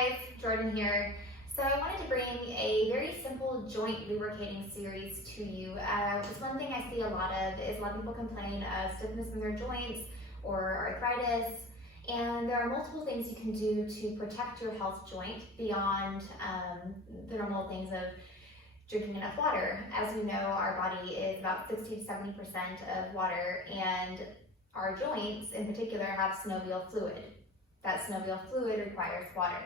Hey guys, Jordan here. So I wanted to bring a very simple joint lubricating series to you. Just one thing I see a lot of is a lot of people complain of stiffness in their joints or arthritis, and there are multiple things you can do to protect your health joint beyond the normal things of drinking enough water. As we know, our body is about 60 to 70% of water, and our joints in particular have synovial fluid. That synovial fluid requires water.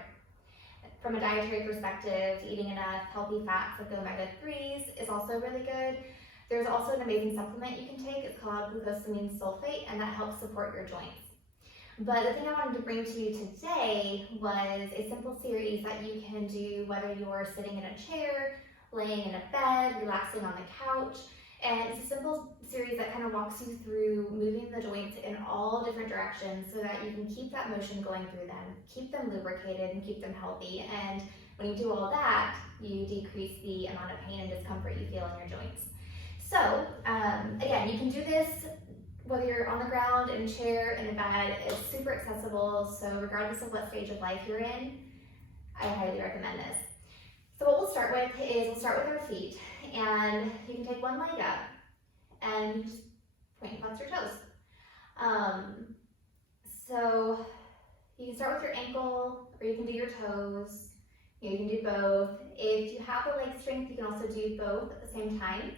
From a dietary perspective, eating enough healthy fats like omega-3s is also really good. There's also an amazing supplement you can take. It's called glucosamine sulfate, and that helps support your joints. But the thing I wanted to bring to you today was a simple series that you can do whether you're sitting in a chair, laying in a bed, relaxing on the couch. And it's a simple series that kind of walks you through moving the joints in all different directions so that you can keep that motion going through them, keep them lubricated, and keep them healthy. And when you do all that, you decrease the amount of pain and discomfort you feel in your joints. So again, you can do this whether you're on the ground, in a chair, in a bed. It's super accessible, so regardless of what stage of life you're in, I highly recommend this. So what we'll start with is we'll start with our feet, and you can take one leg up and just point and flex your toes. So you can start with your ankle, or you can do your toes. You can do both. If you have the leg strength, you can also do both at the same time.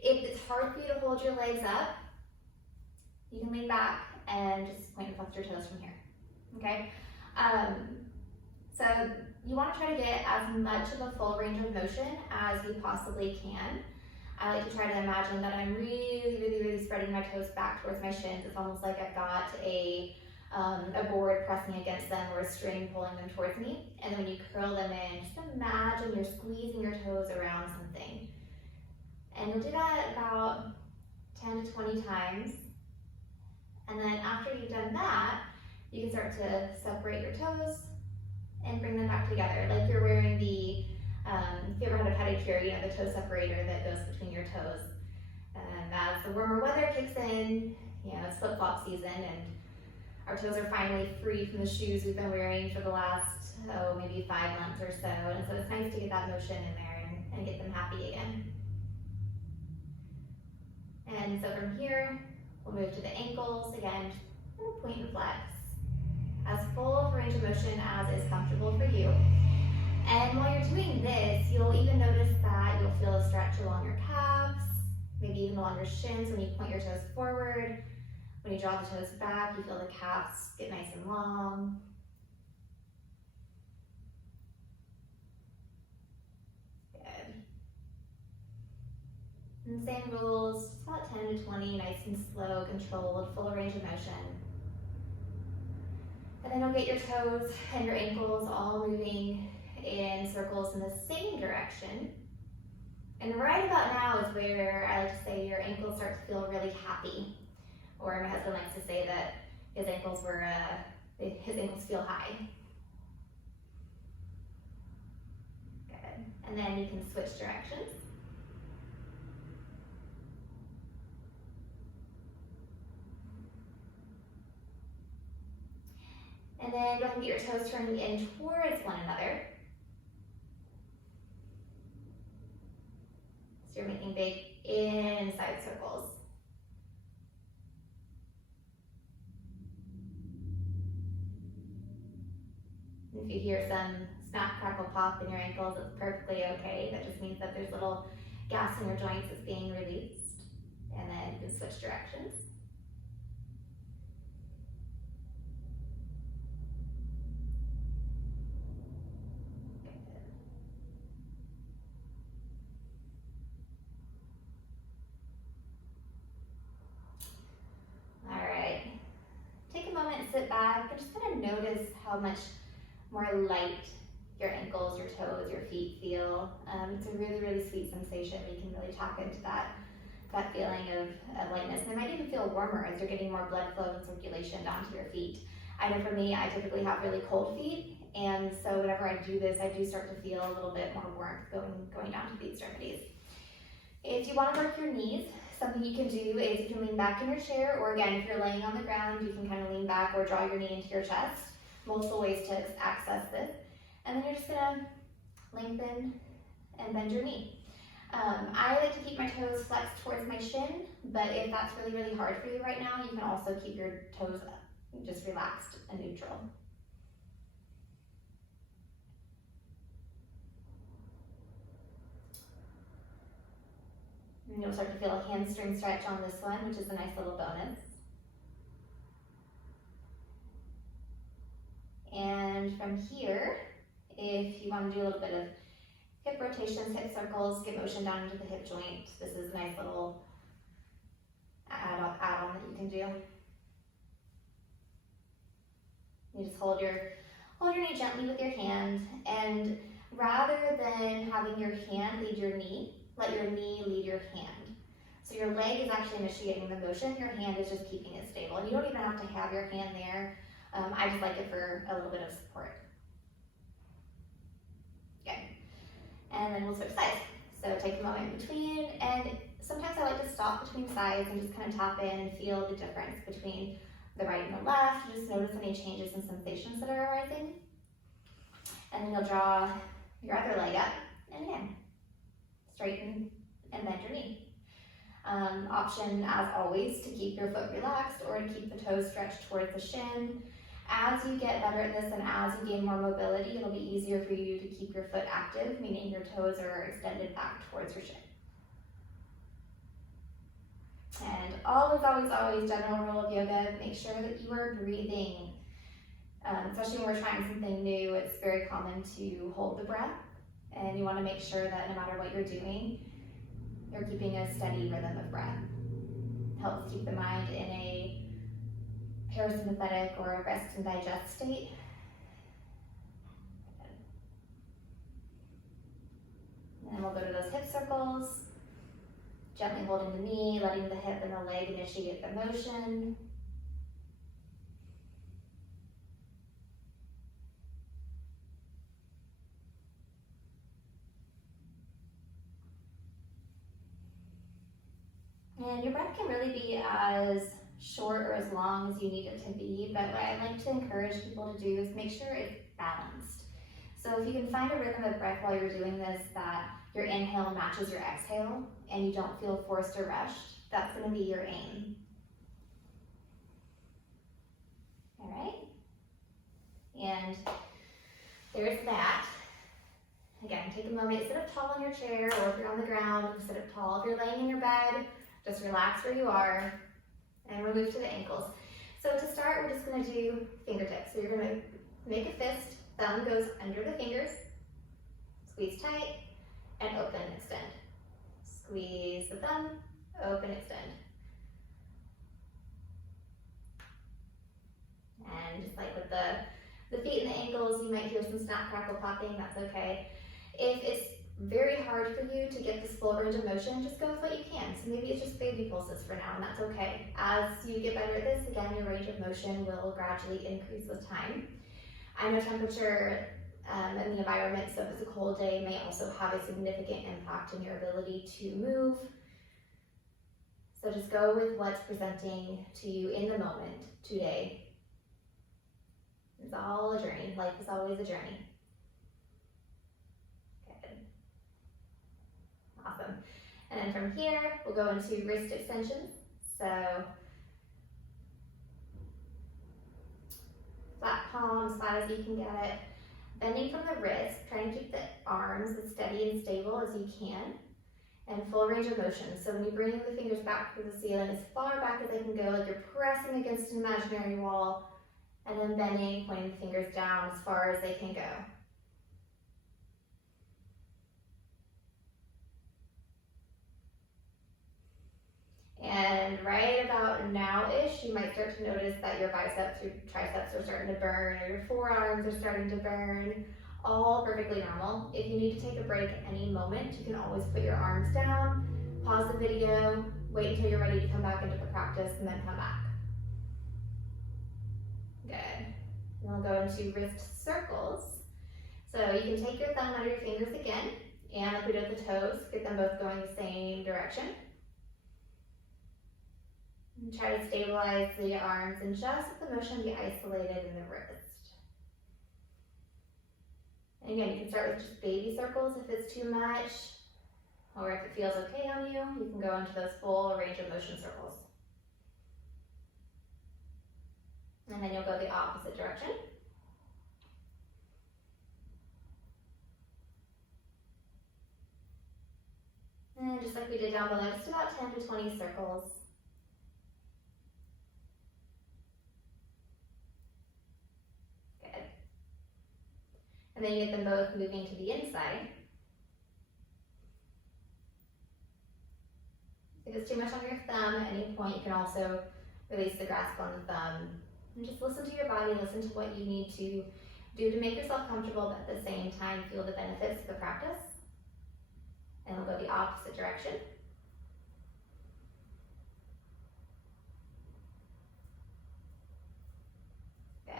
If it's hard for you to hold your legs up, you can lean back and just point and flex your toes from here, okay? So you want to try to get as much of a full range of motion as you possibly can. I like to try to imagine that I'm really spreading my toes back towards my shins. It's almost like I've got a board pressing against them or a string pulling them towards me. And then when you curl them in, just imagine you're squeezing your toes around something. And you'll do that about 10 to 20 times. And then after you've done that, you can start to separate your toes and bring them back together. Like you're wearing the, if you ever had a pedicure, you know, the toe separator that goes between your toes. And as the warmer weather kicks in, you know, it's flip-flop season, and our toes are finally free from the shoes we've been wearing for the last, maybe 5 months or so. And so it's nice to get that motion in there and get them happy again. And so from here, we'll move to the ankles. Again, just point and flex. As full of range of motion as is comfortable for you. And while you're doing this, you'll even notice that you'll feel a stretch along your calves, maybe even along your shins when you point your toes forward. When you draw the toes back, you feel the calves get nice and long. Good. And same rules, about 10 to 20, nice and slow, controlled, full range of motion. And then you'll get your toes and your ankles all moving in circles in the same direction. And right about now is where I like to say your ankles start to feel really happy. Or my husband likes to say that his ankles feel high. Good. And then you can switch directions. And then go ahead and get your toes turning in towards one another. So you're making big inside circles. If you hear some snap, crackle, pop in your ankles, it's perfectly okay. That just means that there's little gas in your joints that's being released. And then you can switch directions. Sit back and just kind of notice how much more light your ankles, your toes, your feet feel. It's a really sweet sensation. You can really tap into that feeling of lightness. And it might even feel warmer as you're getting more blood flow and circulation down to your feet. I know for me, I typically have really cold feet, and so whenever I do this, I do start to feel a little bit more warmth going down to the extremities. If you want to work your knees, something you can do is you can lean back in your chair, or again, if you're laying on the ground, you can kind of lean back or draw your knee into your chest. Multiple ways to access this. And then you're just gonna lengthen and bend your knee. I like to keep my toes flexed towards my shin, but if that's really, really hard for you right now, you can also keep your toes just relaxed and neutral. And you'll start to feel a hamstring stretch on this one, which is a nice little bonus. And from here, if you want to do a little bit of hip rotations, hip circles, get motion down into the hip joint, this is a nice little add-on that you can do. You just hold your knee gently with your hand, and rather than having your hand lead your knee, let your knee lead your hand. So your leg is actually initiating the motion, your hand is just keeping it stable. And you don't even have to have your hand there. I just like it for a little bit of support. Okay, and then we'll switch sides. So take a moment in between, and sometimes I like to stop between sides and just kind of tap in and feel the difference between the right and the left. Just notice any changes and sensations that are arising. And then you'll draw your other leg up, and again, straighten and bend your knee. Option, as always, to keep your foot relaxed or to keep the toes stretched towards the shin. As you get better at this and as you gain more mobility, it'll be easier for you to keep your foot active, meaning your toes are extended back towards your shin. And always, always, always, general rule of yoga, make sure that you are breathing. Especially when we're trying something new, it's very common to hold the breath, and you want to make sure that no matter what you're doing, you're keeping a steady rhythm of breath. It helps keep the mind in a parasympathetic or a rest and digest state. And then we'll go to those hip circles, gently holding the knee, letting the hip and the leg initiate the motion. And your breath can really be as short or as long as you need it to be, but what I like to encourage people to do is make sure it's balanced. So if you can find a rhythm of breath while you're doing this that your inhale matches your exhale and you don't feel forced or rushed, that's going to be your aim. All right? And there's that. Again, take a moment, sit up tall in your chair, or if you're on the ground, sit up tall. If you're laying in your bed, just relax where you are, and we'll move to the ankles. So to start, we're just going to do fingertips. So you're going to make a fist, thumb goes under the fingers, squeeze tight, and open, extend. Squeeze the thumb, open, extend. And just like with the feet and the ankles, you might hear some snap, crackle, popping, that's okay. If it's very hard for you to get this full range of motion, just go with what you can. So maybe it's just baby pulses for now, and that's okay. As you get better at this, again, your range of motion will gradually increase with time. I know temperature in the environment, so if it's a cold day, may also have a significant impact on your ability to move. So just go with what's presenting to you in the moment today. It's all a journey. Life is always a journey. Good. Awesome. And then from here, we'll go into wrist extensions. So flat palms, flat as you can get it. Bending from the wrist, trying to keep the arms as steady and stable as you can. And full range of motion. So when you bring the fingers back to the ceiling, as far back as they can go, like you're pressing against an imaginary wall, and then bending, pointing the fingers down as far as they can go. And right about now-ish, you might start to notice that your biceps, your triceps are starting to burn, or your forearms are starting to burn. All perfectly normal. If you need to take a break at any moment, you can always put your arms down, pause the video, wait until you're ready to come back into the practice, and then come back. Good. And we'll go into wrist circles. So you can take your thumb under your fingers again, and like we did with the toes, get them both going the same direction. And try to stabilize the arms and just let the motion be isolated in the wrist. And again, you can start with just baby circles if it's too much, or if it feels okay on you, you can go into those full range of motion circles. And then you'll go the opposite direction. And just like we did down below, just about 10 to 20 circles. Good. And then you get them both moving to the inside. If it's too much on your thumb, at any point you can also release the grasp on the thumb. And just listen to your body, listen to what you need to do to make yourself comfortable, but at the same time feel the benefits of the practice. And we'll go the opposite direction. Good.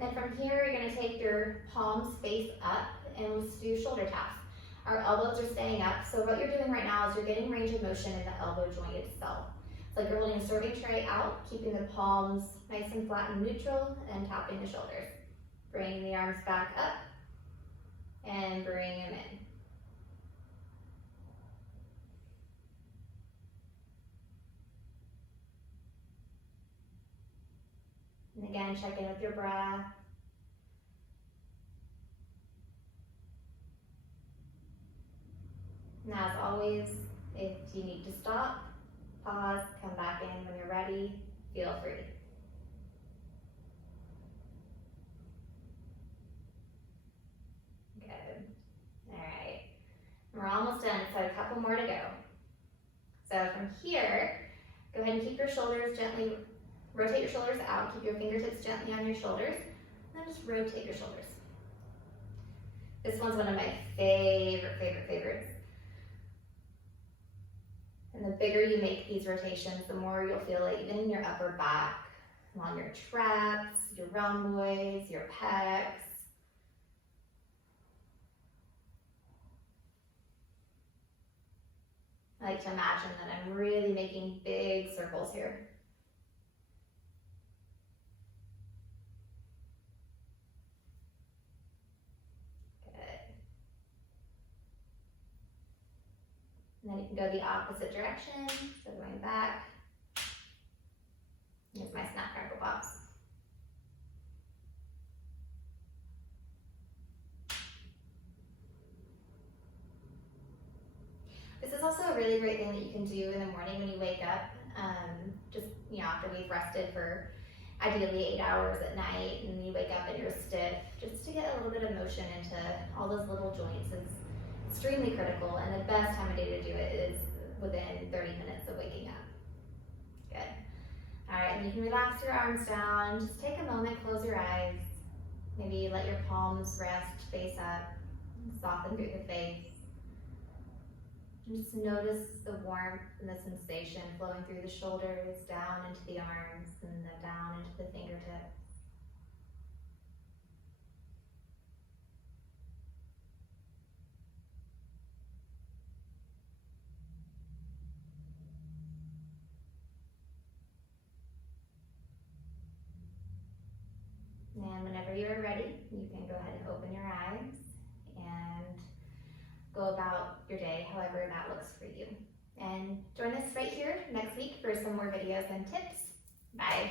Then from here, you're going to take your palms face up and let's do shoulder taps. Our elbows are staying up, so what you're doing right now is you're getting range of motion in the elbow joint itself. It's like you're holding a serving tray out, keeping the palms nice and flat and neutral, and tapping the shoulders. Bring the arms back up, and bring them in. And again, check in with your breath. Now, as always, if you need to stop, pause, come back in when you're ready, feel free. Good. All right. We're almost done, so a couple more to go. So from here, go ahead and keep your shoulders gently, rotate your shoulders out, keep your fingertips gently on your shoulders, and then just rotate your shoulders. This one's one of my favorites. And the bigger you make these rotations, the more you'll feel it even in your upper back, on your traps, your rhomboids, your pecs. I like to imagine that I'm really making big circles here. And then you can go the opposite direction, so going back. Here's my snap, crackle, pops. This is also a really great thing that you can do in the morning when you wake up, just after we've rested for ideally 8 hours at night, and you wake up and you're stiff, just to get a little bit of motion into all those little joints is extremely critical, and the best time of day to do it is within 30 minutes of waking up. Good. All right, and you can relax your arms down. Just take a moment, close your eyes. Maybe let your palms rest face up, soften through the face. And just notice the warmth and the sensation flowing through the shoulders, down into the arms, and then down into the fingertips. And whenever you're ready, you can go ahead and open your eyes and go about your day however that looks for you. And join us right here next week for some more videos and tips. Bye.